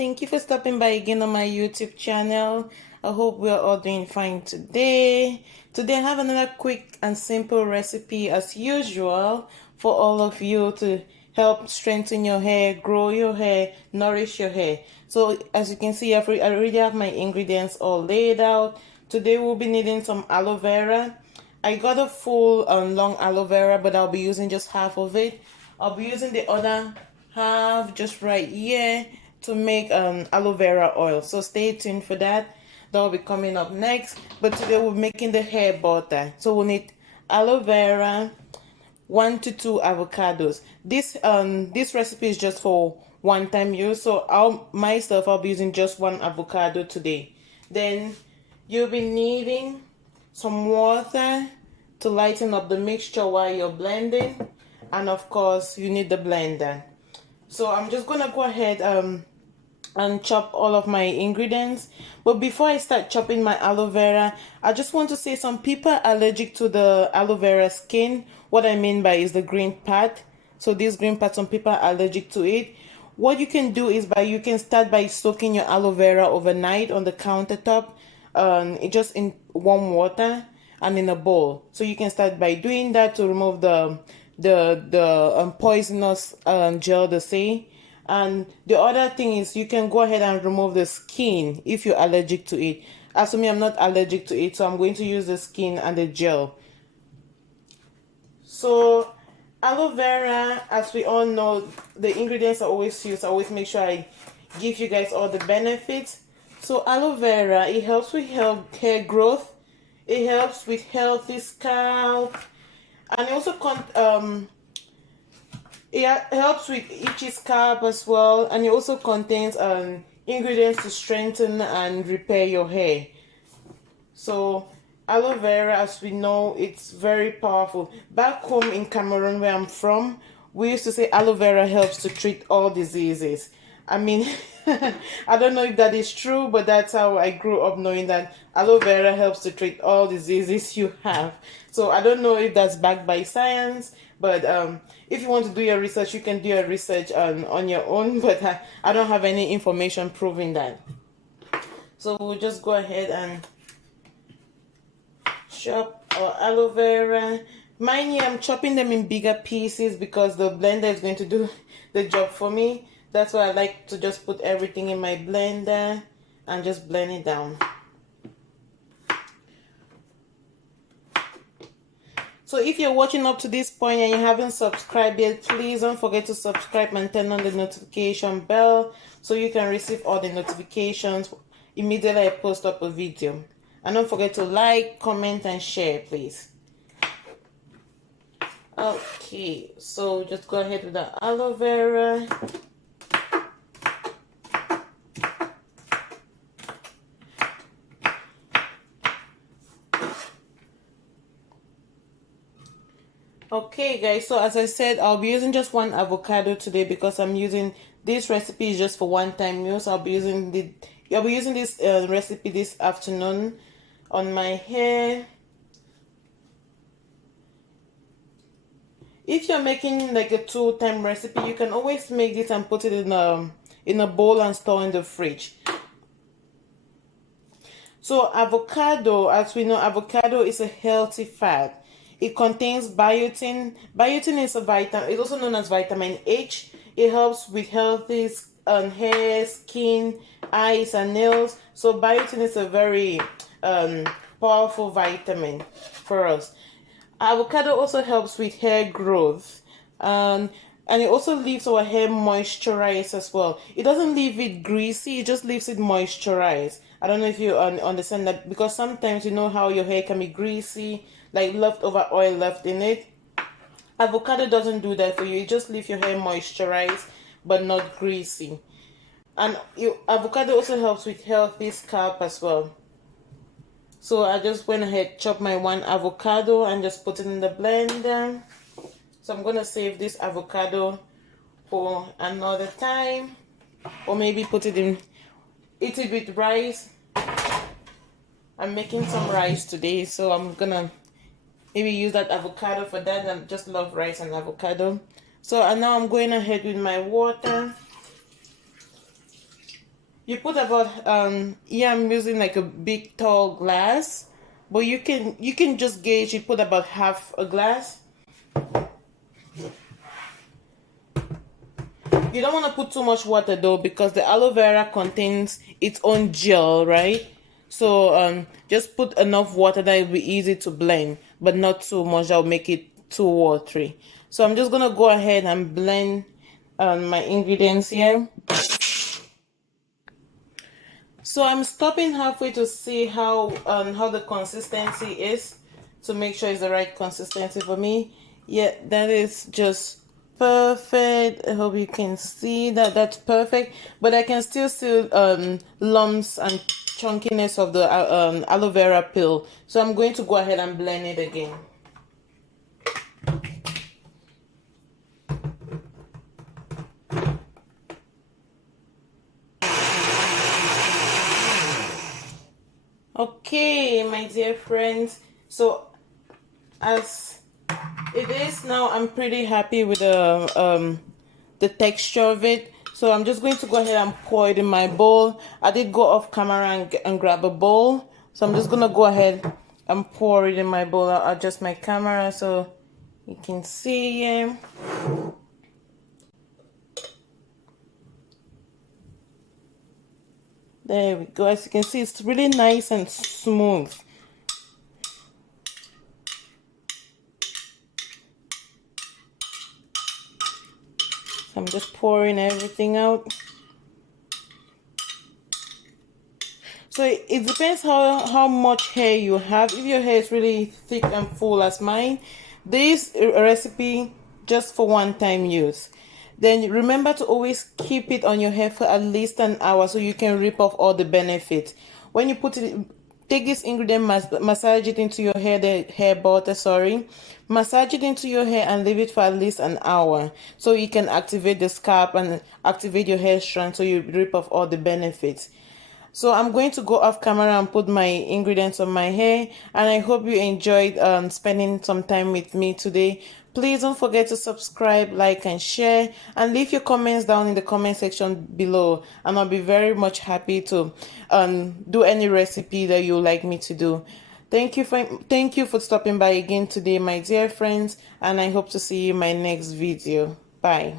thank you for stopping by again on my YouTube channel. I hope we're all doing fine today. Today I have another quick and simple recipe as usual for all of you to help strengthen your hair, grow your hair, nourish your hair. So as you can see, I already have my ingredients all laid out. Today we'll be needing some aloe vera. I got a full long aloe vera, but I'll be using just half of it. I'll be using the other half just right here to make aloe vera oil. So stay tuned for that. That will be coming up next. But today we're making the hair butter. So we'll need aloe vera, 1 to 2 avocados. This recipe is just for one-time use. So I'll be using just 1 avocado today. Then you'll be needing some water to lighten up the mixture while you're blending, and of course you need the blender. So I'm just gonna go ahead and chop all of my ingredients. But before I start chopping my aloe vera, I just want to say some people are allergic to the aloe vera skin. What I mean by is the green part. So this green part, some people are allergic to it. What you can do is you can start by soaking your aloe vera overnight on the countertop, just in warm water and in a bowl. So you can start by doing that to remove the poisonous gel they say. And the other thing is you can go ahead and remove the skin if you're allergic to it. As for me, I'm not allergic to it, so I'm going to use the skin and the gel. So aloe vera, as we all know, the ingredients I always use, I always make sure I give you guys all the benefits. So aloe vera, it helps with hair growth, it helps with healthy scalp, and it also it helps with itchy scalp as well, and it also contains ingredients to strengthen and repair your hair. So aloe vera, as we know, it's very powerful. Back home in Cameroon, where I'm from, we used to say aloe vera helps to treat all diseases. I mean, I don't know if that is true, but that's how I grew up, knowing that aloe vera helps to treat all diseases you have. So I don't know if that's backed by science, but if you want to do your research, you can do your research on your own, but I don't have any information proving that. So we'll just go ahead and chop our aloe vera. Mind you, I'm chopping them in bigger pieces because the blender is going to do the job for me. That's why I like to just put everything in my blender and just blend it down. So if you're watching up to this point and you haven't subscribed yet, please don't forget to subscribe and turn on the notification bell so you can receive all the notifications immediately I post up a video. And don't forget to like, comment, and share, please. Okay, so just go ahead with the aloe vera. Okay guys, so as I said, I'll be using just 1 avocado today because I'm using this recipe is just for one-time use. I'll be using this recipe this afternoon on my hair. If you're making like a 2-time recipe, you can always make this and put it in a bowl and store in the fridge. So avocado, as we know, avocado is a healthy fat. It contains biotin. Biotin is a vitamin. It's also known as vitamin H. It helps with healthy hair, skin, eyes, and nails. So biotin is a very powerful vitamin for us. Avocado also helps with hair growth, and it also leaves our hair moisturized as well. It doesn't leave it greasy, it just leaves it moisturized. I don't know if you understand that, because sometimes you know how your hair can be greasy, like leftover oil left in it. Avocado doesn't do that for you. It just leaves your hair moisturized but not greasy. And avocado also helps with healthy scalp as well. So I just went ahead, chopped my 1 avocado and just put it in the blender. So I'm gonna save this avocado for another time, or maybe eat it with rice. I'm making some rice today, so I'm gonna maybe use that avocado for that. I just love rice and avocado. So and now I'm going ahead with my water. You put about yeah, I'm using like a big tall glass, but you can just gauge. You put about half a glass. You don't want to put too much water though, because the aloe vera contains its own gel, right? So just put enough water that it'll be easy to blend, but not too much that will make it too watery. So I'm just gonna go ahead and blend my ingredients here. So I'm stopping halfway to see how the consistency is, to make sure it's the right consistency for me. Yeah, that is just perfect. I hope you can see that that's perfect, but I can still see lumps and chunkiness of the aloe vera peel. So I'm going to go ahead and blend it again. Okay, my dear friends, so as it is now, I'm pretty happy with the texture of it. So I'm just going to go ahead and pour it in my bowl. I did go off camera and grab a bowl, so I'm just gonna go ahead and pour it in my bowl. I'll adjust my camera so you can see. There we go. As you can see, it's really nice and smooth. So I'm just pouring everything out. So it depends how much hair you have. If your hair is really thick and full as mine, this recipe just for one time use. Then remember to always keep it on your hair for at least an hour so you can reap off all the benefits. When you put it, take this ingredient, massage it into your hair, the hair butter, sorry. Massage it into your hair and leave it for at least an hour so you can activate the scalp and activate your hair strand so you reap off all the benefits. So I'm going to go off camera and put my ingredients on my hair, and I hope you enjoyed spending some time with me today. Please don't forget to subscribe, like, and share, and leave your comments down in the comment section below, and I'll be very much happy to do any recipe that you like me to do. Thank you for stopping by again today, my dear friends, and I hope to see you in my next video. Bye.